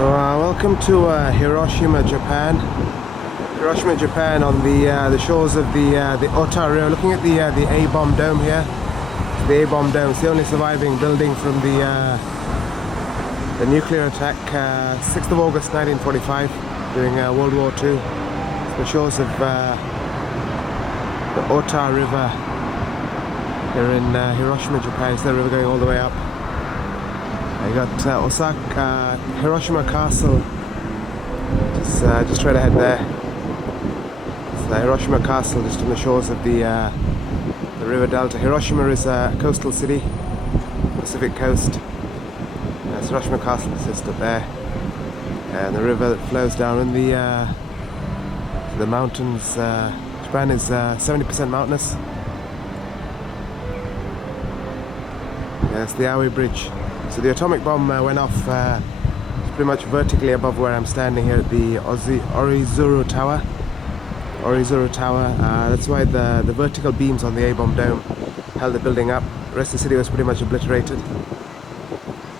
Welcome to Hiroshima, Japan. Hiroshima, Japan, on the shores of the Ota River. Looking at the A-bomb dome here. The A-bomb dome. It's the only surviving building from the nuclear attack, 6th of August 1945, during World War II. It's the shores of the Ota River here in Hiroshima, Japan. It's the river going all the way up. I got Osaka, Hiroshima Castle, just straight ahead there. It's the Hiroshima Castle, just on the shores of the river delta. Hiroshima is a coastal city, Pacific coast. It's Hiroshima Castle is just up there, and the river that flows down in the mountains. Japan is 70% mountainous. It's the Aoi Bridge. So the atomic bomb went off pretty much vertically above where I'm standing here at the Orizuru Tower. That's why the vertical beams on the A-bomb dome held the building up. The rest of the city was pretty much obliterated.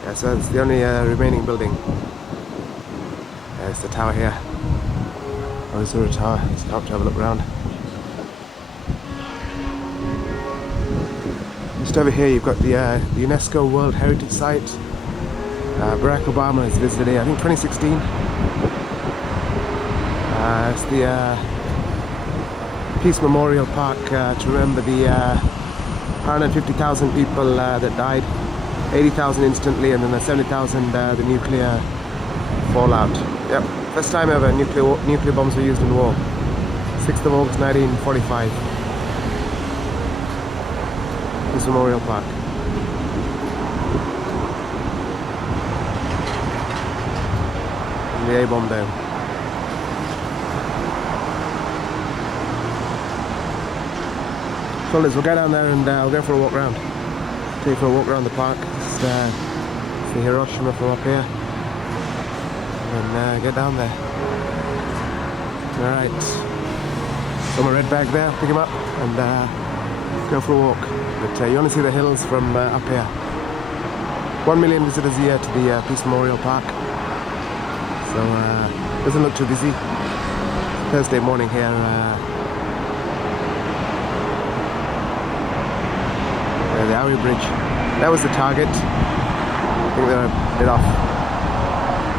Yeah, so it's the only remaining building. It's the tower here, Orizuru Tower. Let's stop to have a look around. Just over here you've got the UNESCO World Heritage Site. Barack Obama has visited here, I think 2016. It's the Peace Memorial Park to remember the 150,000 people that died, 80,000 instantly, and then the 70,000 the nuclear fallout. Yep, first time ever nuclear bombs were used in war. 6th of August 1945. Peace Memorial Park. And the A-bomb dome. So Liz, we'll go down there and we'll go for a walk around. Take you for a walk around the park. It's the Hiroshima from up here. And get down there. Alright. Got my red bag there, pick him up and go for a walk. But you only see the hills from up here. 1 million visitors a year to the Peace Memorial Park. So doesn't look too busy. Thursday morning here. The Aoi Bridge. That was the target. I think they were a bit off.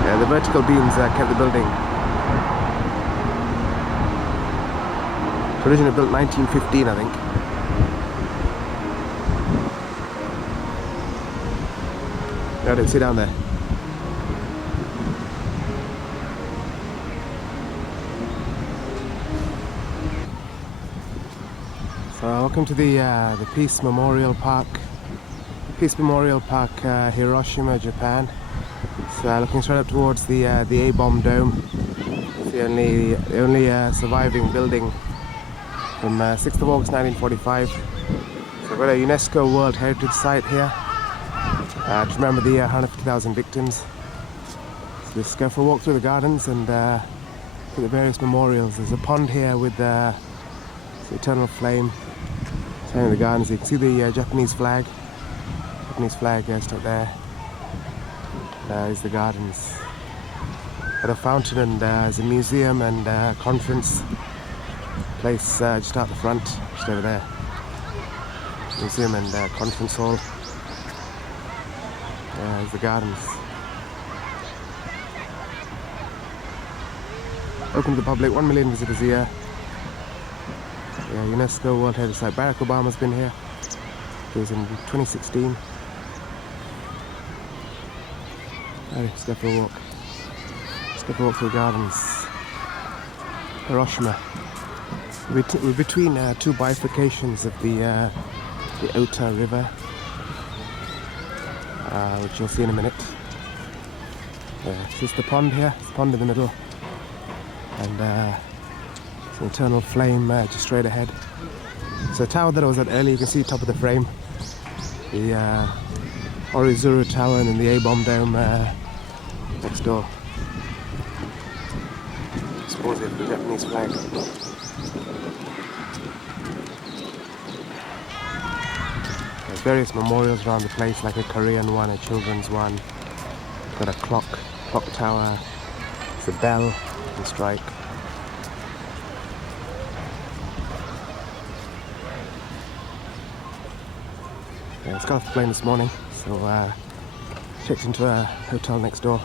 Yeah, the vertical beams kept the building. Originally built 1915, I think. Got it, sit down there. So welcome to the Peace Memorial Park. Peace Memorial Park, Hiroshima, Japan. So looking straight up towards the A-bomb dome. It's the only surviving building from 6th of August 1945. So we've got a UNESCO World Heritage Site here. To remember the 150,000 victims. So just go for a walk through the gardens and look at the various memorials. There's a pond here with the eternal flame. In the gardens, you can see the Japanese flag. Just up there. There's the gardens. Got a fountain and there's a museum and conference place just out the front, just over there. Museum and conference hall. There's the gardens. Open to the public, 1 million visitors a year. Yeah, UNESCO World Heritage Site. Barack Obama's been here. It was in 2016. Let's go for a walk. Let's go for a walk through the gardens. Hiroshima. We're between two bifurcations of the Ota River. Which you'll see in a minute. It's just the pond here, it's the pond in the middle, and it's an eternal flame just straight ahead. So the tower that I was at earlier, you can see top of the frame, the Orizuru Tower, and then the A-bomb dome next door. I suppose they have the Japanese flag. There's various memorials around the place, like a Korean one, a children's one. Got a clock clock tower, there's a bell and strike. Yeah, it's got off the plane this morning, so checked into a hotel next door.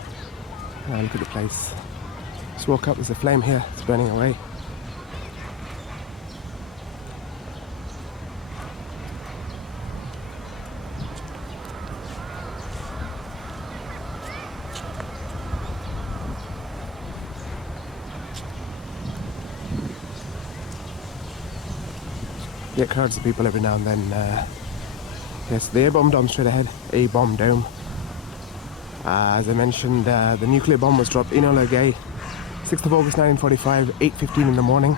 Look at the place. Just walk up, there's a flame here, it's burning away. You get crowds of people every now and then. Yes, the A-bomb dome straight ahead, A-bomb dome. As I mentioned, the nuclear bomb was dropped in Enola Gay, 6th of August 1945, 8:15 in the morning.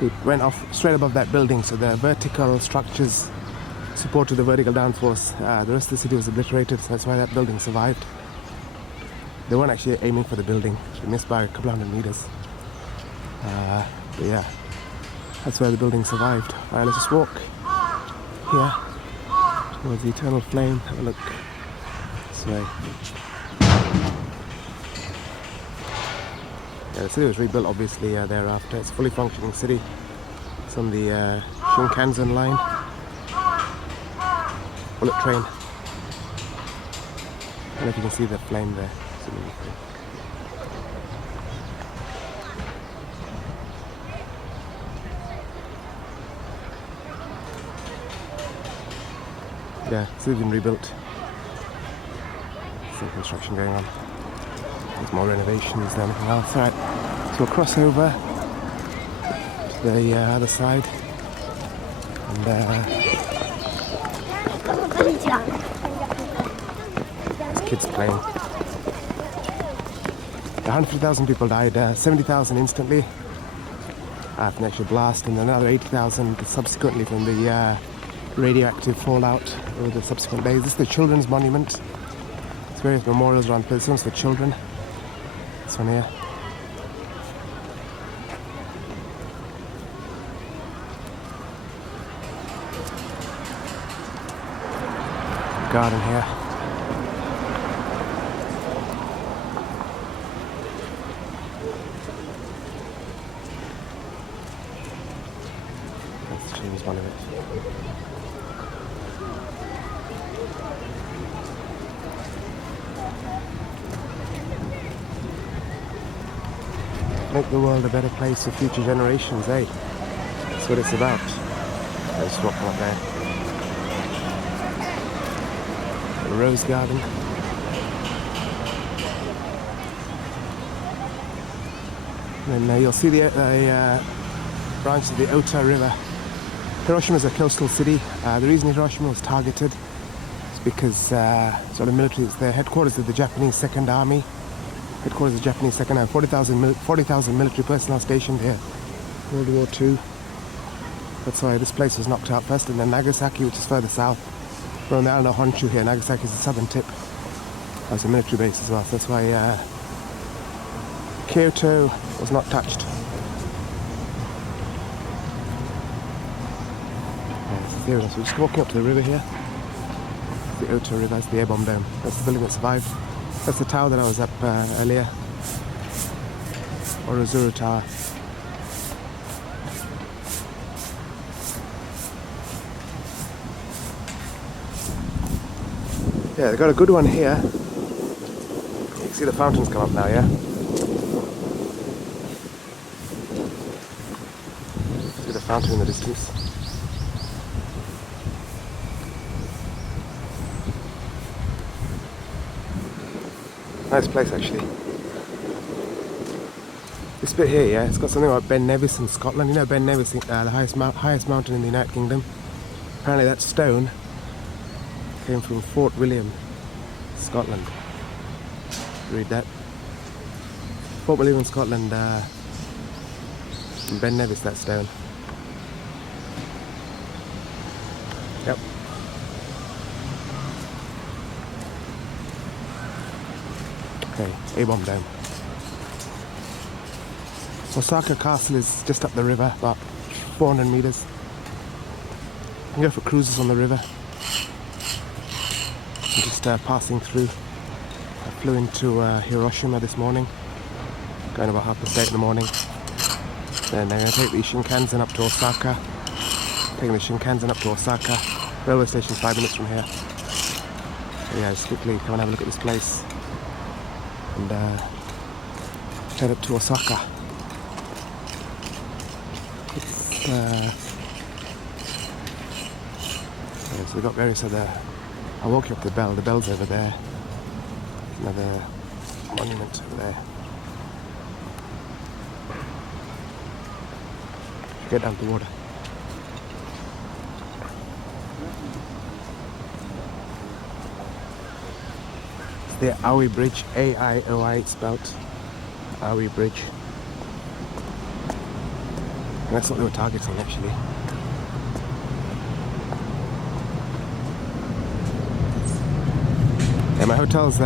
It went off straight above that building, so the vertical structures supported the vertical downforce. The rest of the city was obliterated, so that's why that building survived. They weren't actually aiming for the building, they missed by a couple hundred meters. But yeah, that's why the building survived. Alright, let's just walk here towards the eternal flame. Have a look this way. Yeah, the city was rebuilt obviously thereafter. It's a fully functioning city. It's on the Shinkansen line. Bullet train. I don't know if you can see the flame there. Yeah, it's been rebuilt. Some construction going on. There's more renovations than anything else. Alright, so we'll cross over to the other side. And there's kids playing. 150,000 people died, 70,000 instantly from the actual blast, and another 80,000 subsequently from the radioactive fallout over the subsequent days. This is the Children's Monument. There's various memorials around the place. This one's for children. This one here. Garden here. That's the Children's Monument. Make the world a better place for future generations, eh? That's what it's about. Let's walk up there. The rose garden. And then you'll see the branch of the Ota River. Hiroshima is a coastal city. The reason Hiroshima was targeted is because sort of military, it's the headquarters of the Japanese Second Army. Headquarters of the Japanese Second Army. 40,000 military personnel stationed here. World War II. That's why this place was knocked out first. And then Nagasaki, which is further south. We're on the island of Honshu here. Nagasaki is the southern tip. That's a military base as well. So that's why Kyoto was not touched. So we're just walking up to the river here. The Ota River, that's the A-bomb dome. That's the building that survived. That's the tower that I was up earlier. Orozuru Tower. Yeah, they've got a good one here. You can see the fountains come up now, yeah? See the fountain in the distance. Nice place actually. This bit here, yeah, it's got something like Ben Nevis in Scotland. You know Ben Nevis, the highest mountain in the United Kingdom. Apparently that stone came from Fort William, Scotland. Read that. Fort William in Scotland, from Ben Nevis, that stone. Yep. Okay, A-bomb dome. Osaka Castle is just up the river, about 400 meters. You can go for cruises on the river. I'm just passing through. I flew into Hiroshima this morning, going about 8:30 in the morning. Then I'm going to take the Shinkansen up to Osaka. Taking the Shinkansen up to Osaka. Railway station's 5 minutes from here. So yeah, just quickly come and have a look at this place and head up to Osaka. It's so we've got various other. I'll walk you up to the bell. The bell's over there. Another monument over there. Get down to the water. It's the Aoi Bridge, A-I-O-I, it's spelt Aoi Bridge. And that's what they were targeting actually. Yeah, my hotel's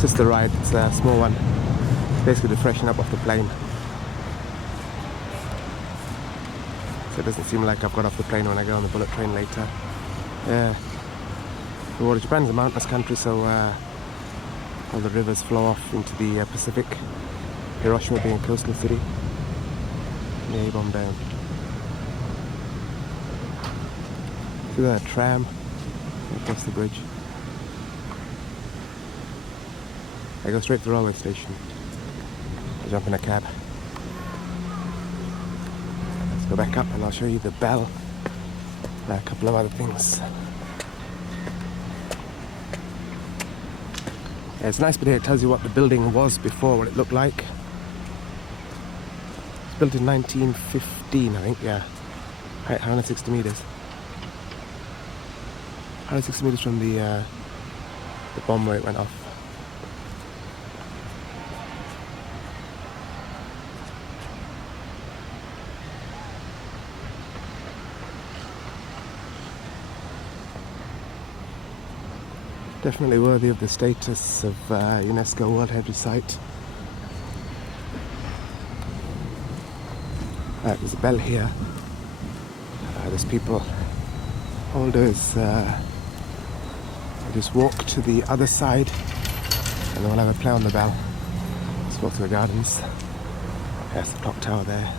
just the ride, it's a small one. Basically to freshen up off the plane. So it doesn't seem like I've got off the plane when I go on the bullet train later. Yeah. The water, Japan's a mountainous country, so all the rivers flow off into the Pacific. Hiroshima being a coastal city. And the A-bomb down. See that tram across the bridge. I go straight to the railway station. I jump in a cab. Let's go back up and I'll show you the bell and a couple of other things. Yeah, it's nice, but here it tells you what the building was before, what it looked like. It's built in 1915, I think, yeah. Height 160 meters. 160 meters from the bomb where it went off. Definitely worthy of the status of UNESCO World Heritage Site. There's a bell here. There's people. All I'll do is just walk to the other side and then we'll have a play on the bell. Let's walk to the gardens. There's the clock tower there.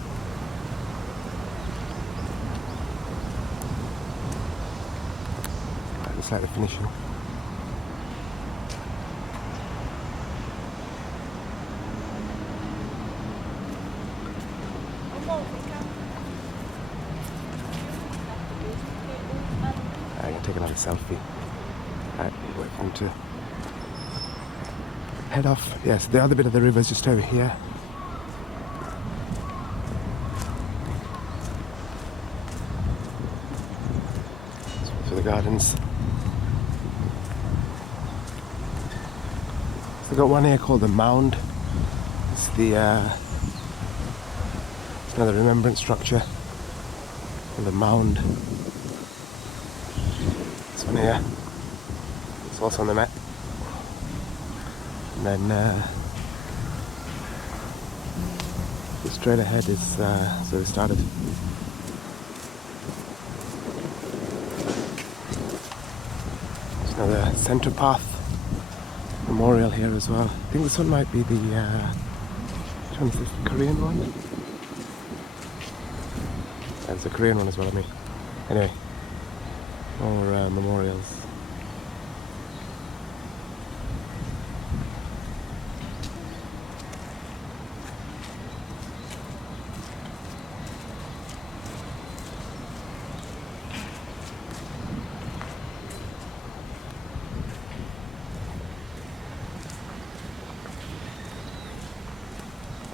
Just like the finishing. I'm going to take another selfie. Alright, wait for him to head off. Yes, the other bit of the river is just over here. To the gardens. So they've got one here called the Mound. It's the it's another remembrance structure. And the Mound. This one here. It's also on the map. And then just straight ahead is so we started. There's another Centre Path memorial here as well. I think this one might be the which one is this? The Korean one? There's a Korean one as well, I mean. Anyway, more memorials.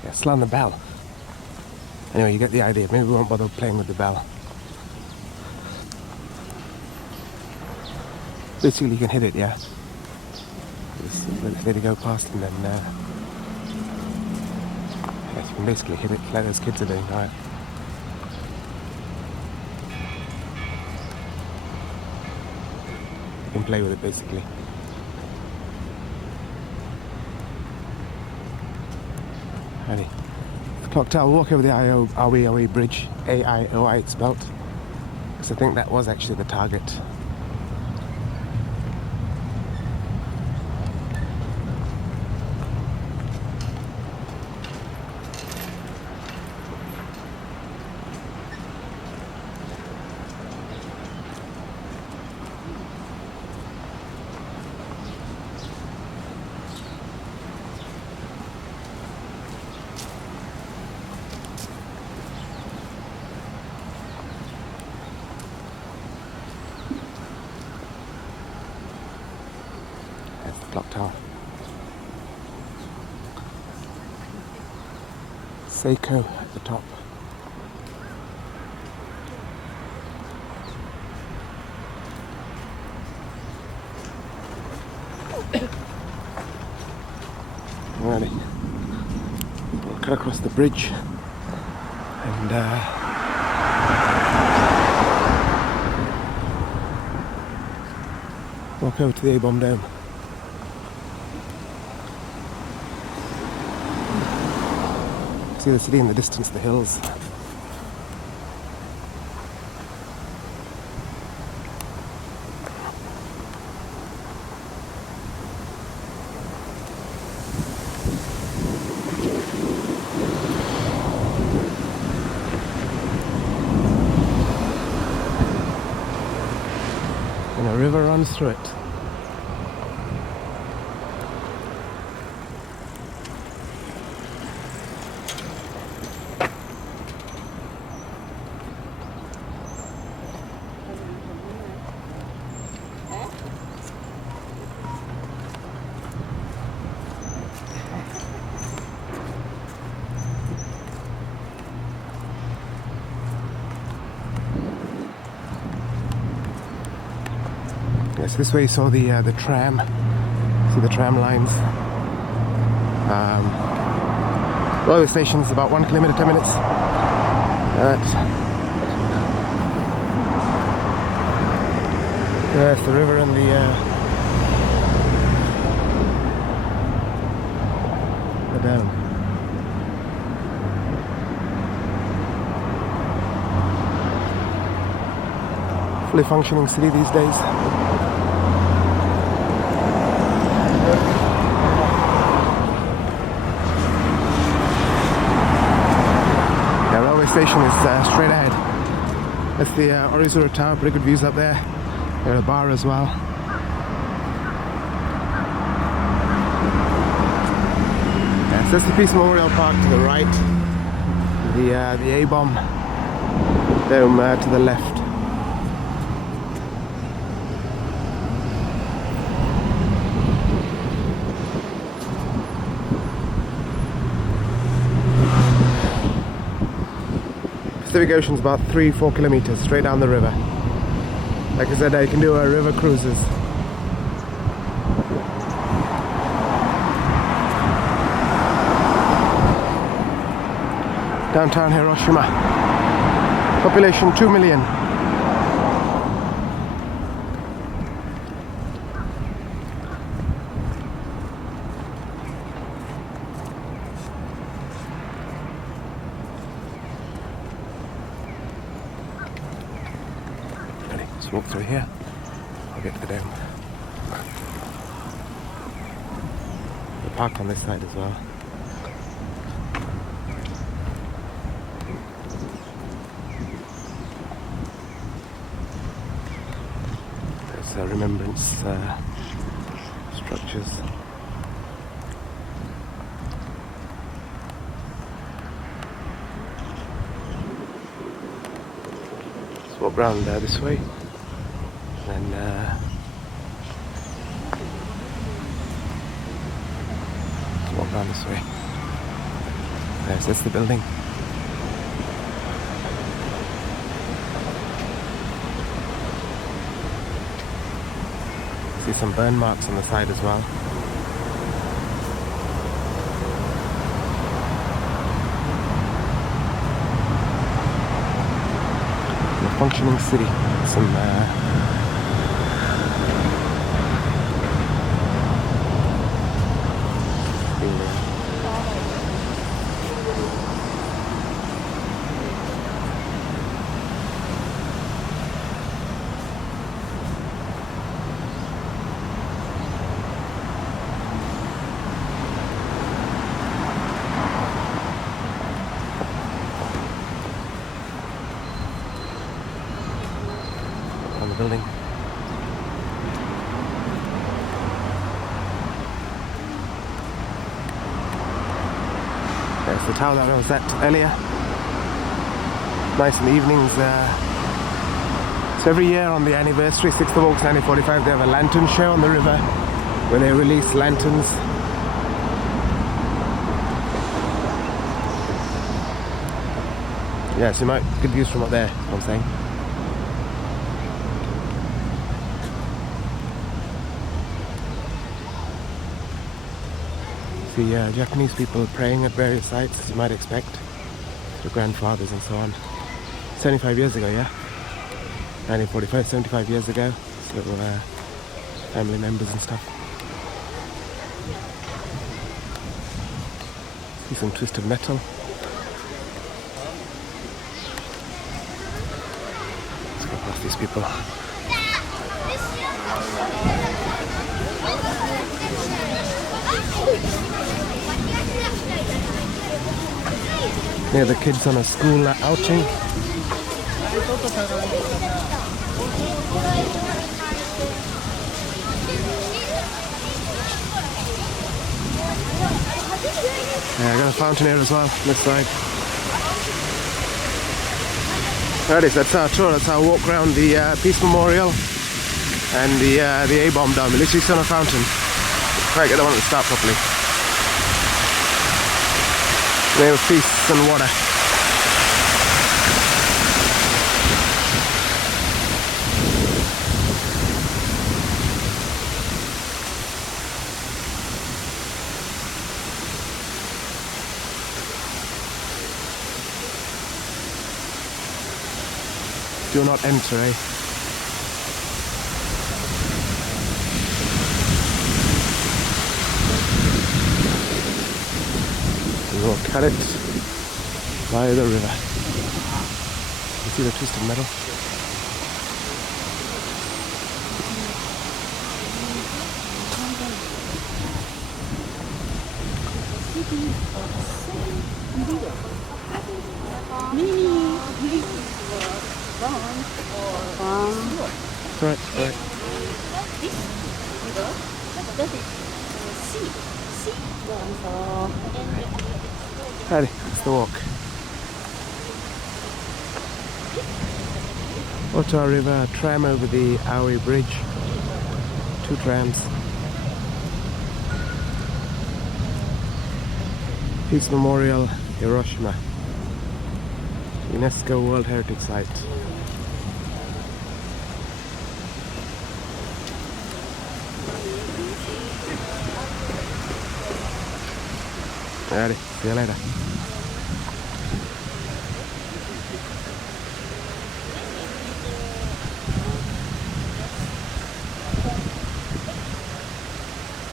Yeah, slam the bell. Anyway, you get the idea. Maybe we won't bother playing with the bell. Basically, you can hit it, yeah. Just let it go past, and then yes, you can basically hit it like those kids are doing. Alright. You can play with it, basically. Ready. Clock tower, walk over the Aoi Bridge, A-I-O-I it's spelt, because I think that was actually the target. Seiko at the top. Alrighty, we'll cut across the bridge and walk over to the A-bomb dome. See the city in the distance, the hills. And a river runs through it. Yes, this way you saw the tram. See the tram lines. Railway station is about 1 kilometer, 10 minutes. There's the river and the dam. Fully functioning city these days. Station is straight ahead. That's the Orizura Tower, pretty good views up there. There's a bar as well. Yeah, so that's the Peace Memorial Park to the right. The A-bomb dome to the left. Pacific Ocean's about 3-4 kilometers straight down the river. Like I said, you can do river cruises. Downtown Hiroshima. Population 2 million. Let's walk through here. I'll get to the dome. We're parked on this side as well. There's remembrance structures. Let's walk round this way. And let's walk down this way. Yes, that's the building. See some burn marks on the side as well. A functioning city. Some on the building. There's the tower that I was at earlier. Nice in the evenings. So every year on the anniversary, 6th of August 1945, they have a lantern show on the river where they release lanterns. Yeah, so you might get views from up there, that's what I'm saying. See Japanese people praying at various sites, as you might expect. Their grandfathers and so on. 75 years ago, yeah? 1945, 75 years ago. So, family members and stuff. See some twisted metal. Let's go past these people. Yeah, the kids on a school outing. Yeah, I got a fountain here as well, this side. There it is, that's our tour, that's our walk around the Peace Memorial and the A-bomb dome. It literally on a fountain. Right, get the one to start properly. Name of peace and water. Do not enter, eh? We will cut it by the river. You see the twisted metal? It's alright, it's alright. Howdy, it's the walk. Ottawa River, tram over the Aoi Bridge. 2 trams. Peace Memorial, Hiroshima. UNESCO World Heritage Site. Alrighty, see you later.